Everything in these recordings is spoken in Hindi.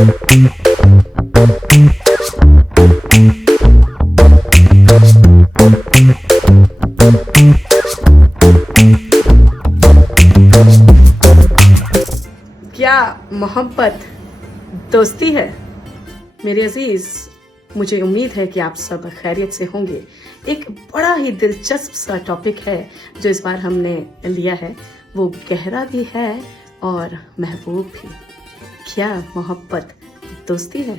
क्या मोहब्बत दोस्ती है? मेरे अजीज, मुझे उम्मीद है कि आप सब खैरियत से होंगे। एक बड़ा ही दिलचस्प सा टॉपिक है जो इस बार हमने लिया है। वो गहरा भी है और महबूब भी। क्या मोहब्बत दोस्ती है?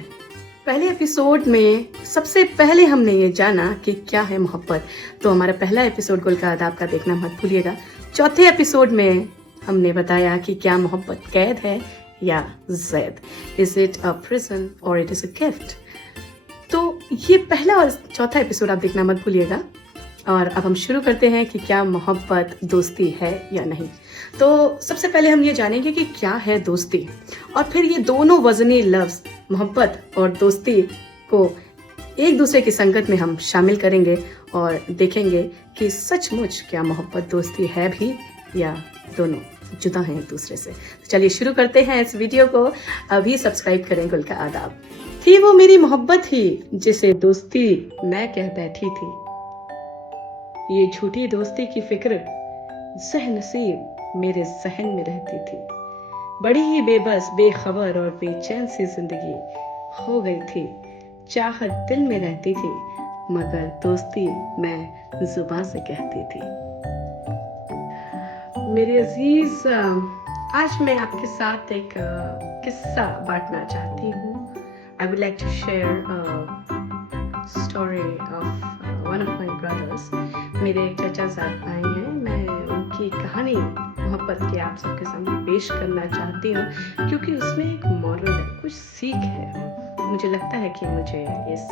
पहले एपिसोड में सबसे पहले हमने ये जाना कि क्या है मोहब्बत। तो हमारा पहला एपिसोड गुल का आदाब का देखना मत भूलिएगा। चौथे एपिसोड में हमने बताया कि क्या मोहब्बत कैद है या ज़ैद। इज इट अ प्रिजन और इट इज़ अ गिफ्ट। तो ये पहला और चौथा एपिसोड आप देखना मत भूलिएगा। और अब हम शुरू करते हैं कि क्या मोहब्बत दोस्ती है या नहीं। तो सबसे पहले हम ये जानेंगे कि क्या है दोस्ती, और फिर ये दोनों वजनी लफ्ज़ मोहब्बत और दोस्ती को एक दूसरे की संगत में हम शामिल करेंगे और देखेंगे कि सचमुच क्या मोहब्बत दोस्ती है भी या दोनों जुदा हैं एक दूसरे से। तो चलिए शुरू करते हैं इस वीडियो को। अभी सब्सक्राइब करें गुल का आदाब। थी वो मेरी मोहब्बत ही जिसे दोस्ती मैं कह बैठी थी। ये झूठी दोस्ती की फिक्र ज़हनसीब मेरे जहन में रहती थी। बड़ी ही बेबस, बेखबर और बेचैन सी जिंदगी हो गई थी। चाहत दिल में रहती थी मगर दोस्ती मैं जुबान से कहती थी। मेरे अजीज, आज मैं आपके साथ एक किस्सा बांटना चाहती हूँ। I would like to share story of one of my brothers. मेरे एक चचा साहब आए हैं। मैं उनकी कहानी मोहब्बत की आप सबके सामने पेश करना चाहती हूँ क्योंकि उसमें एक मॉरल है, कुछ सीख है। मुझे लगता है कि मुझे इस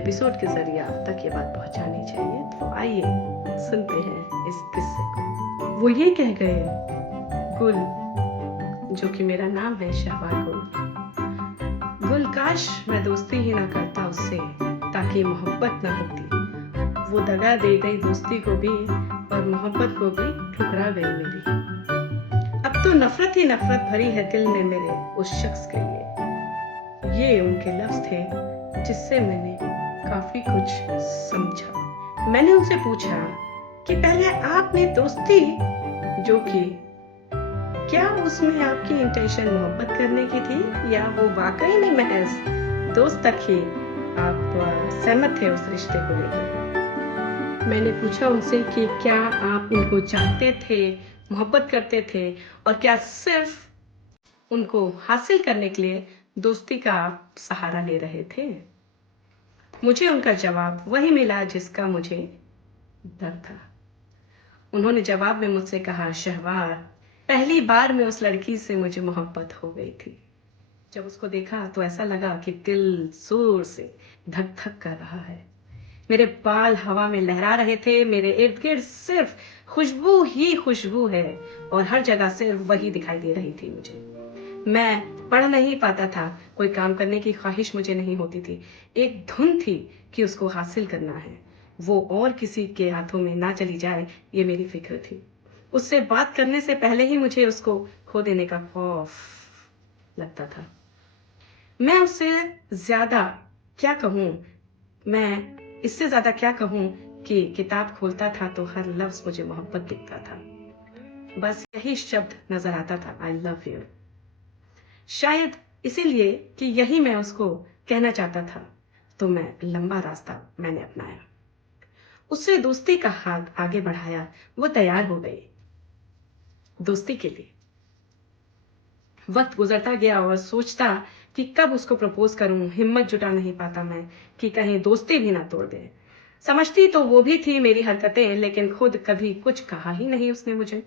एपिसोड के जरिए आप तक ये बात पहुंचानी चाहिए। तो आइए सुनते हैं इस किस्से को। वो ये कह गए, गुल, जो कि मेरा नाम है शहबाज गुल, गुल काश मैं दोस्ती ही ना करता उससे ताकि मोहब्बत ना होती। वो दगा दे गई दोस्ती को भी और मोहब्बत को भी ठुकरा गई मेरी। अब तो नफरत ही नफरत भरी है दिल में मेरे उस शख्स के लिए। ये उनके लफ्ज थे जिससे मैंने काफी कुछ समझा। मैंने उनसे पूछा कि पहले आपने दोस्ती जो की, क्या उसमें आपकी इंटेंशन मोहब्बत करने की थी या वो वाकई में महज दोस्त तक ही आप सहमत थे उस रिश्ते को लेकर? मैंने पूछा उनसे कि क्या आप उनको चाहते थे, मोहब्बत करते थे, और क्या सिर्फ उनको हासिल करने के लिए दोस्ती का आप सहारा ले रहे थे? मुझे उनका जवाब वही मिला जिसका मुझे डर था। उन्होंने जवाब में मुझसे कहा, शहवार, पहली बार में उस लड़की से मुझे मोहब्बत हो गई थी। जब उसको देखा तो ऐसा लगा कि दिल जोर से धक धक कर रहा है। मेरे बाल हवा में लहरा रहे थे। मेरे इर्द गिर्द सिर्फ खुशबू ही खुशबू है और हर जगह सिर्फ वही दिखाई दे रही थी मुझे। मैं पढ़ नहीं पाता था, कोई काम करने की ख्वाहिश मुझे नहीं होती थी। एक धुन थी कि उसको हासिल करना है, वो और किसी के हाथों में ना चली जाए, ये मेरी फिक्र थी। उससे बात करने से पहले ही मुझे उसको खो देने का खौफ लगता था। मैं उससे ज्यादा क्या कहूँ, मैं इससे ज्यादा क्या कहूँ कि किताब खोलता था तो हर लफ्ज मुझे मोहब्बत दिखता था। बस यही शब्द नजर आता था, आई लव यू। शायद इसीलिए कि यही मैं उसको कहना चाहता था, तो मैं लंबा रास्ता मैंने अपनाया। उससे दोस्ती का हाथ आगे बढ़ाया। वो तैयार हो गई दोस्ती के लिए। वक्त गुजरता गया और सोचता कि कब उसको प्रपोज करूं। हिम्मत जुटा नहीं पाता मैं कि कहीं दोस्ती भी ना तोड़ दे। समझती तो वो भी थी मेरी हरकतें, लेकिन खुद कभी कुछ कहा ही नहीं उसने मुझे।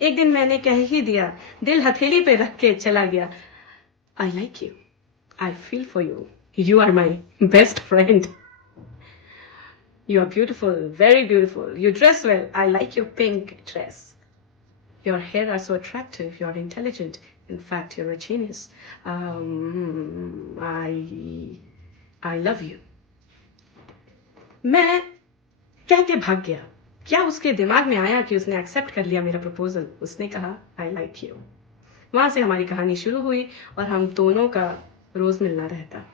एक दिन मैंने कह ही दिया, दिल हथेली पे रख के चला गया, I like you. I feel for you. You are my best friend. You are beautiful, very beautiful. You dress well. I like your pink dress. Your hair are so attractive. You're intelligent. In fact, you're a genius. I love you. मैं कह के भाग गया। क्या उसके दिमाग में आया कि उसने एक्सेप्ट कर लिया मेरा प्रपोजल? उसने कहा, I like you. वहाँ से हमारी कहानी शुरू हुई और हम दोनों का रोज मिलना रहता।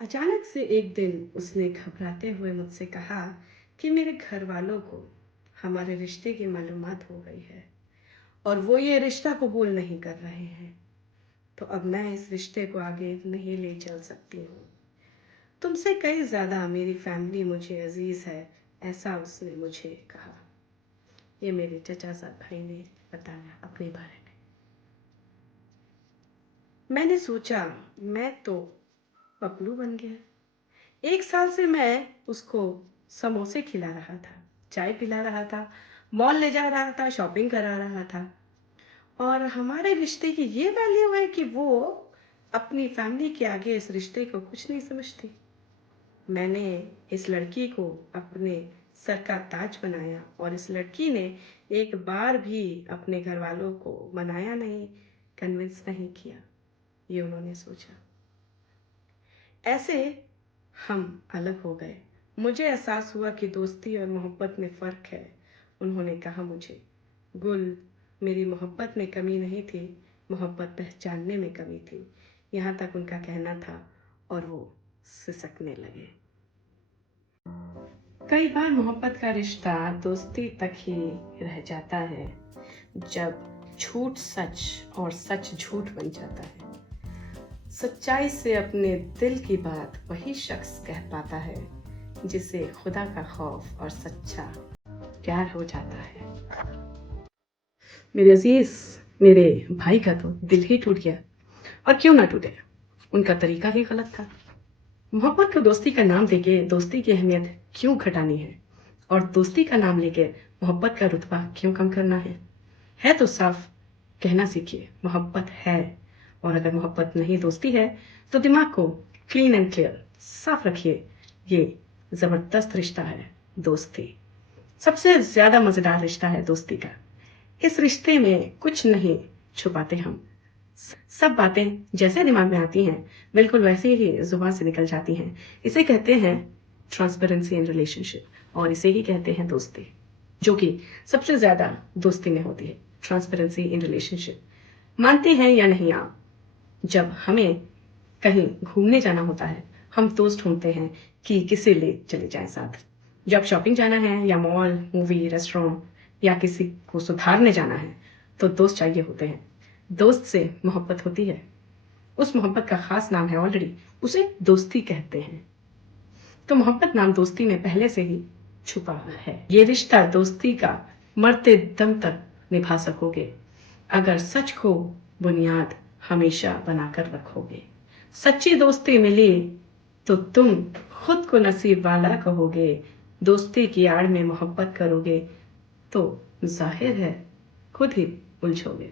अचानक से एक दिन उसने घबराते हुए मुझसे कहा कि मेरे घर वालों को हमारे रिश्ते की मालूमात हो गई है और वो ये रिश्ता कबूल नहीं कर रहे हैं। तो अब मैं इस रिश्ते को आगे नहीं ले चल सकती हूँ। तुमसे कई ज्यादा मेरी फैमिली मुझे अजीज है, ऐसा उसने मुझे कहा। ये मेरे चचा साहब भाई ने बताया अपने बारे में। मैंने सोचा मैं तो पपलू बन गया। 1 साल से मैं उसको समोसे खिला रहा था, चाय पिला रहा था, मॉल ले जा रहा था, शॉपिंग करा रहा था, और हमारे रिश्ते की ये वैल्यू है कि वो अपनी फैमिली के आगे इस रिश्ते को कुछ नहीं समझती। मैंने इस लड़की को अपने सर का ताज बनाया और इस लड़की ने एक बार भी अपने घर वालों को मनाया नहीं, कन्विंस नहीं किया, ये उन्होंने सोचा। ऐसे हम अलग हो गए। मुझे एहसास हुआ कि दोस्ती और मोहब्बत में फ़र्क है। उन्होंने कहा मुझे, गुल, मेरी मोहब्बत में कमी नहीं थी, मोहब्बत पहचानने में कमी थी। यहाँ तक उनका कहना था और वो सिसकने लगे। कई बार मोहब्बत का रिश्ता दोस्ती तक ही रह जाता है, जब झूठ सच और सच झूठ बन जाता है। सच्चाई से अपने दिल की बात वही शख्स कह पाता है जिसे खुदा का खौफ और सच्चा प्यार हो जाता है। मेरे अजीज, मेरे भाई का तो दिल ही टूट गया। और क्यों ना टूटे, उनका तरीका ही गलत था। मोहब्बत को दोस्ती का नाम देके दोस्ती की अहमियत क्यों घटानी है, और दोस्ती का नाम लेके मोहब्बत का रुतबा क्यों कम करना है तो साफ कहना सीखिए, मोहब्बत है। और अगर मोहब्बत नहीं दोस्ती है तो दिमाग को क्लीन एंड क्लियर साफ रखिए। ये जबरदस्त रिश्ता है दोस्ती, सबसे ज्यादा मजेदार रिश्ता है दोस्ती का। इस रिश्ते में कुछ नहीं छुपाते हम, सब बातें जैसे दिमाग में आती हैं बिल्कुल वैसे ही जुबान से निकल जाती हैं। इसे कहते हैं ट्रांसपेरेंसी इन रिलेशनशिप, और इसे ही कहते हैं दोस्ती, जो कि सबसे ज्यादा दोस्ती में होती है, ट्रांसपेरेंसी इन रिलेशनशिप। मानते हैं या नहीं आप, जब हमें कहीं घूमने जाना होता है हम दोस्त ढूंढते हैं कि किसे ले चले जाएं साथ। जब शॉपिंग जाना है या मॉल, मूवी, रेस्टोरेंट या किसी को सुधारने जाना है तो दोस्त चाहिए होते हैं। दोस्त से मोहब्बत होती है, उस मोहब्बत का खास नाम है ऑलरेडी, उसे दोस्ती कहते हैं। तो मोहब्बत नाम दोस्ती में पहले से ही छुपा है। ये रिश्ता दोस्ती का मरते दम तक निभा सकोगे अगर सच को बुनियाद हमेशा बनाकर रखोगे। सच्ची दोस्ती मिली तो तुम खुद को नसीब वाला कहोगे। दोस्ती की आड़ में मोहब्बत करोगे तो जाहिर है खुद ही उलझोगे।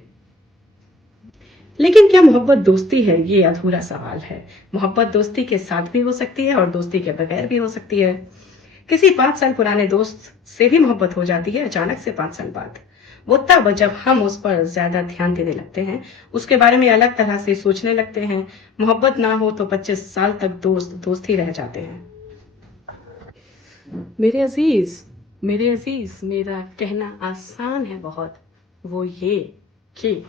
लेकिन क्या मोहब्बत दोस्ती है, ये अधूरा सवाल है। मोहब्बत दोस्ती के साथ भी हो सकती है और दोस्ती के बगैर भी हो सकती है। किसी 5 साल पुराने दोस्त से भी मोहब्बत हो जाती है अचानक से 5 साल बाद। वो तब जब हम उस पर ज्यादा ध्यान देने लगते हैं, उसके बारे में अलग तरह से सोचने लगते हैं। मोहब्बत ना हो तो 25 साल तक दोस्त दोस्त ही रह जाते हैं। मेरे अजीज, मेरा कहना आसान है बहुत, वो ये कि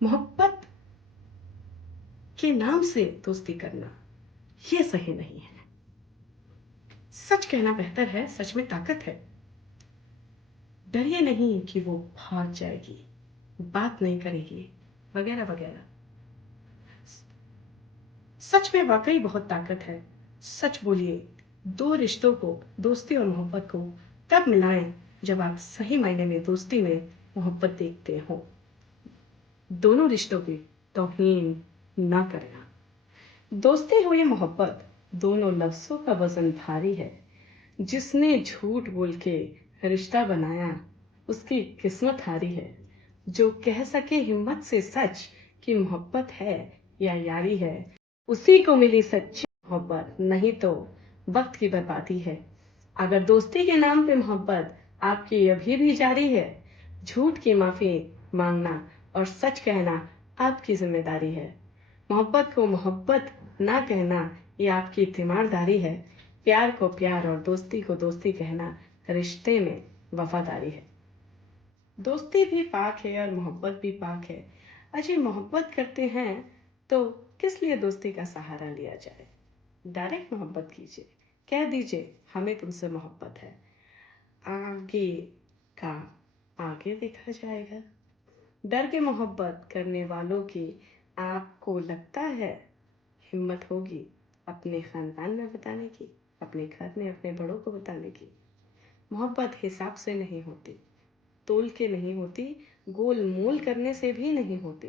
मोहब्बत के नाम से दोस्ती करना ये सही नहीं है। सच कहना बेहतर है, सच में ताकत है। डरिए नहीं कि वो भाग जाएगी, बात नहीं करेगी, वगैरह वगैरह। सच में वाकई बहुत ताकत है। सच बोलिए। दो रिश्तों को, दोस्ती और मोहब्बत को तब मिलाएं जब आप सही मायने में दोस्ती में मोहब्बत देखते हो। दोनों रिश्तों की तौहीन ना करें। दोस्ती हो या मोहब्बत, दोनों लफ्जों का वजन भारी है। जिसने झूठ बोल के रिश्ता बनाया उसकी किस्मत हारी है। जो कह सके हिम्मत से सच कि मोहब्बत है या यारी है, उसी को मिली सच्ची मोहब्बत, नहीं तो वक्त की बर्बादी है। अगर दोस्ती के नाम पे मोहब्बत आपकी अभी भी जारी है, झूठ की माफी मांगना और सच कहना आपकी जिम्मेदारी है। मोहब्बत को मोहब्बत ना कहना ये आपकी तीमारदारी है। प्यार को प्यार और दोस्ती को दोस्ती कहना रिश्ते में वफादारी है। दोस्ती भी पाक है और मोहब्बत भी पाक है। अजी मोहब्बत करते हैं तो किस लिए दोस्ती का सहारा लिया जाए। डायरेक्ट मोहब्बत कीजिए, कह दीजिए हमें तुमसे मोहब्बत है, आगे का आगे देखा जाएगा। डर के मोहब्बत करने वालों की आपको लगता है हिम्मत होगी अपने खानदान में बताने की, अपने घर में अपने बड़ों को बताने की। मोहब्बत हिसाब से नहीं होती, तोल के नहीं होती, गोल मोल करने से भी नहीं होती।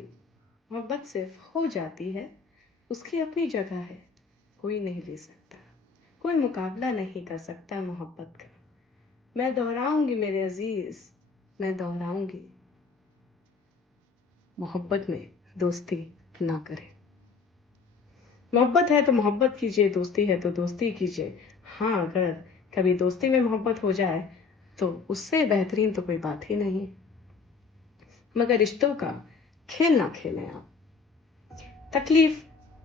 मोहब्बत सिर्फ हो जाती है, उसकी अपनी जगह है, कोई नहीं ले सकता, कोई मुकाबला नहीं कर सकता मोहब्बत का। मैं दोहराऊंगी मेरे अजीज, मैं दोहराऊंगी, मोहब्बत में दोस्ती ना करें। मोहब्बत है तो मोहब्बत कीजिए, दोस्ती है तो दोस्ती कीजिए। हाँ, अगर कभी दोस्ती में मोहब्बत हो जाए तो उससे बेहतरीन तो कोई बात ही नहीं। मगर रिश्तों का खेल ना खेलें आप, तकलीफ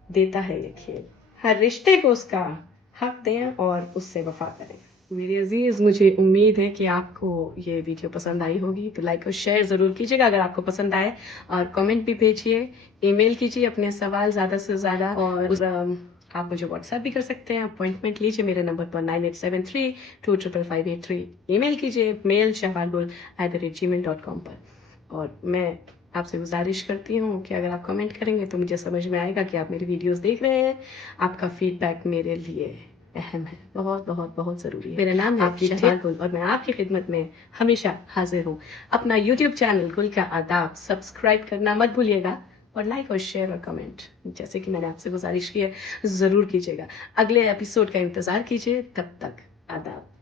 देता है ये खेल। हर रिश्ते को उसका हक दें और उससे वफा करें। मेरे अजीज, मुझे उम्मीद है कि आपको ये वीडियो पसंद आई होगी, तो लाइक और शेयर ज़रूर कीजिएगा अगर आपको पसंद आए, और कमेंट भी भेजिए, ईमेल कीजिए अपने सवाल ज़्यादा से ज़्यादा, और आप मुझे व्हाट्सएप भी कर सकते हैं। अपॉइंटमेंट लीजिए मेरे नंबर पर 9873255583। ईमेल कीजिए मेल shahbazul@gmail.com पर। और मैं आपसे गुजारिश करती हूँ कि अगर आप कमेंट करेंगे तो मुझे समझ में आएगा कि आप मेरी वीडियोस देख रहे हैं। आपका फीडबैक मेरे लिए अहम है, बहुत बहुत बहुत ज़रूरी है। मेरा नाम है शहबाज गुल और मैं आपकी खिदमत में हमेशा हाजिर हूँ। अपना यूट्यूब चैनल गुल का आदाब सब्सक्राइब करना मत भूलिएगा, और लाइक और शेयर और कमेंट जैसे कि मैंने आपसे गुजारिश की है ज़रूर कीजिएगा। अगले एपिसोड का इंतज़ार कीजिए, तब तक आदाब।